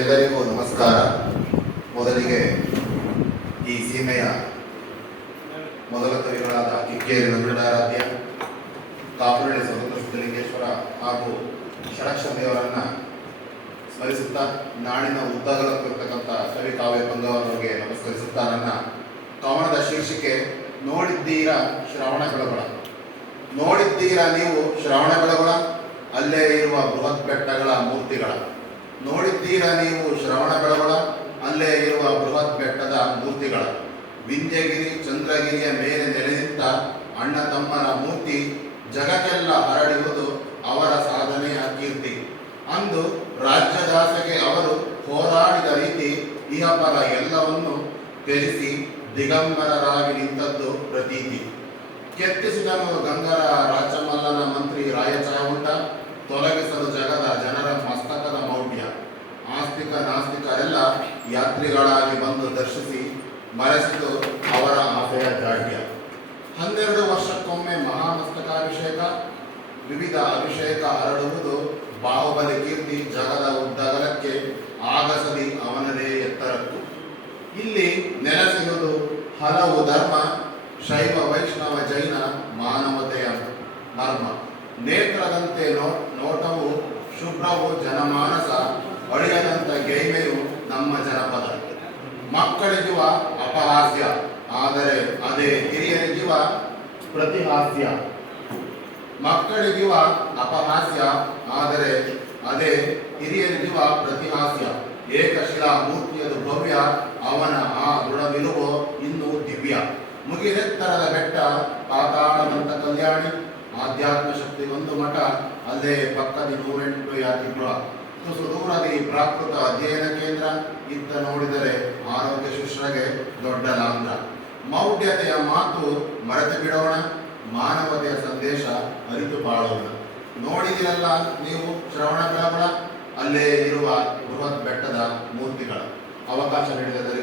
ಎಲ್ಲರಿಗೂ ನಮಸ್ಕಾರ. ಮೊದಲಿಗೆ ಈ ಸೀಮೆಯ ಮೊದಲ ಕವಿಗಳಾದ ಕಿಕ್ಕೇರಿ ವೆಂಕಟಾರಾಧ್ಯ ಕಾಪುರಳ್ಳಿ ಸ್ವತಂತ್ರ ಸಿದ್ಧಲಿಂಗೇಶ್ವರ ಹಾಗೂ ಷಡಕ್ಷರದೇವರನ್ನ ಸ್ಮರಿಸುತ್ತಾ ನಾಡಿನ ಉದ್ದಗಲಕ್ಕಿರ್ತಕ್ಕಂಥ ಕವಿ ಕಾವ್ಯ ಪಂಗವರಿಗೆ ನಮಸ್ಕರಿಸುತ್ತಾ ನನ್ನ ಕವನದ ಶೀರ್ಷಿಕೆ ನೋಡಿದ್ದೀರಾ ಶ್ರವಣ ಬೆಳಗೊಳ. ನೋಡಿದ್ದೀರಾ ನೀವು ಶ್ರವಣ ಬೆಳಗೊಳ? ಅಲ್ಲೇ ಇರುವ ಬೃಹತ್ ಬೆಟ್ಟಗಳ ಮೂರ್ತಿಗಳ. ನೋಡಿದ್ದೀರಾ ನೀವು ಶ್ರವಣ ಬೆಳವಳ ಅಲ್ಲೇ ಇರುವ ಬೃಹತ್ ಬೆಟ್ಟದ ಮೂರ್ತಿಗಳ. ವಿಂಧ್ಯಗಿರಿ ಚಂದ್ರಗಿರಿಯ ಮೇಲೆ ನೆಲೆ ನಿಂತ ಅಣ್ಣ ತಮ್ಮನ ಮೂರ್ತಿ ಜಗಕ್ಕೆಲ್ಲ ಹರಡಿರುವುದು ಅವರ ಸಾಧನೆಯ ಕೀರ್ತಿ. ಅಂದು ರಾಜ್ಯದಾಸಗೆ ಅವರು ಹೋರಾಡಿದ ರೀತಿ ಇಹಪರ ಎಲ್ಲವನ್ನು ತಿಳಿಸಿ ದಿಗಂಬರರಾಗಿ ನಿಂತದ್ದು ಪ್ರತೀತಿ. ಕೆತ್ತಿಸಿದನು ಗಂಗರ ರಾಜಮಲ್ಲನ ಮಂತ್ರಿ ರಾಯಚಾವುಂಡ ತೊಲಗಿಸಲು ನಾಸ್ತಿಕರೆಲ್ಲ ಯಾತ್ರಿಗಳಾಗಿ ಬಂದು ದರ್ಶಿಸಿ ಮರೆಸಿತು ಅವರ ಆಸೆಯ ಜಾಡ್ಯ ಹನ್ನೆರಡು ವರ್ಷಕ್ಕೊಮ್ಮೆ ಮಹಾಮಸ್ತಕಾಭಿಷೇಕ, ವಿವಿಧ ಅಭಿಷೇಕ ಹರಡುವುದು ಬಾಹುಬಲಿ ಕೀರ್ತಿ ಜಗದ ಉದ್ದಗಲಕ್ಕೆ ಆಗಸದಿ ಅವನದೇ ಎತ್ತರಕ್ಕೂ. ಇಲ್ಲಿ ನೆಲೆಸಿರುವುದು ಹಲವು ಧರ್ಮ, ಶೈವ, ವೈಷ್ಣವ, ಜೈನ, ಮಾನವತೆಯ ಮರ್ಮ ನೇತ್ರದಂತೆ ನೋ, ನೋಟವು ಶುಭ್ರವು ಜನಮಾನಸ ಅಳಿಯದಂತ ಗೈಮೆಯು ನಮ್ಮ ಜನಪದ ಮಕ್ಕಳಿಗಿವ ಅಪಹಾಸ್ಯ, ಆದರೆ ಅದೇ ಹಿರಿಯರಿಗಿವ ಪ್ರತಿಹಾಸ್ಯ. ಮಕ್ಕಳಿಗಿವ ಅಪಹಾಸ್ಯ, ಆದರೆ ಅದೇ ಹಿರಿಯರಿಗಿವ ಪ್ರತಿಹಾಸ್ಯ. ಏಕಶಿಲಾ ಮೂರ್ತಿಯದು ಭವ್ಯ ಅವನ ಆ ದೃಢವಿರುವೋ ಇನ್ನು ದಿವ್ಯ. ಮುಗಿಲೆತ್ತರದ ಬೆಟ್ಟ ಪಾತಾಳಮಂತ ಕಲ್ಯಾಣಿ. ಆಧ್ಯಾತ್ಮ ಶಕ್ತಿ ಒಂದು ಮಠ, ಅಲ್ಲೇ ಪಕ್ಕದಿ ನೂರೆಂಟು ಯಾತಿಗೃಹ ತುಸು ದೂರದಿ ಪ್ರಾಕೃತ ಅಧ್ಯಯನ ಕೇಂದ್ರ ಇತ್ತ ನೋಡಿದರೆ ಆರೋಗ್ಯ ಶುಶ್ರಗೆ ದೊಡ್ಡ ಲಾಂಧ್ರ ಮೌಢ್ಯತೆಯ ಮಾತು ಮರೆತು ಬಿಡೋಣ, ಮಾನವತೆಯ ಸಂದೇಶ ಅರಿತು ಬಾಳೋಣ. ನೋಡಿದಿರಲ್ಲ ನೀವು ಶ್ರವಣ ಅಲ್ಲೇ ಇರುವ ಬೃಹತ್ ಬೆಟ್ಟದ ಮೂರ್ತಿಗಳ ಅವಕಾಶ ಧನ್ಯವಾದಗಳು